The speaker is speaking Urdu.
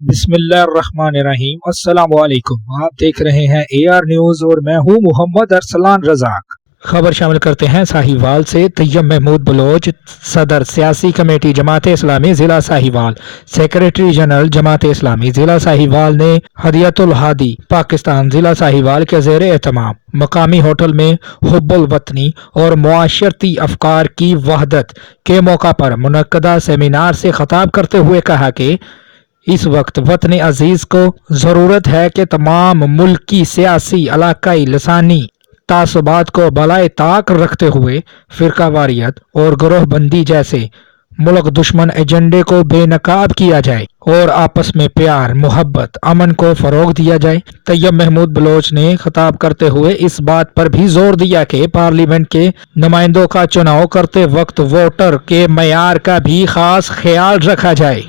بسم اللہ الرحمن الرحیم، السلام علیکم۔ آپ دیکھ رہے ہیں AR نیوز اور میں ہوں محمد ارسلان رزاق۔ خبر شامل کرتے ہیں ساہیوال سے۔ طیب محمود بلوچ، صدر سیاسی کمیٹی جماعت اسلامی ضلع ساہیوال، سیکریٹری جنرل جماعت اسلامی ضلع ساہیوال نے ہدیت الہادی پاکستان ضلع ساہیوال کے زیر اہتمام مقامی ہوٹل میں حب الوطنی اور معاشرتی افکار کی وحدت کے موقع پر منعقدہ سیمینار سے خطاب کرتے ہوئے کہا کہ اس وقت وطن عزیز کو ضرورت ہے کہ تمام ملکی سیاسی، علاقائی، لسانی تعصبات کو بالائے طاق رکھتے ہوئے فرقہ واریت اور گروہ بندی جیسے ملک دشمن ایجنڈے کو بے نقاب کیا جائے اور آپس میں پیار، محبت، امن کو فروغ دیا جائے۔ طیب محمود بلوچ نے خطاب کرتے ہوئے اس بات پر بھی زور دیا کہ پارلیمنٹ کے نمائندوں کا چناؤ کرتے وقت ووٹر کے معیار کا بھی خاص خیال رکھا جائے۔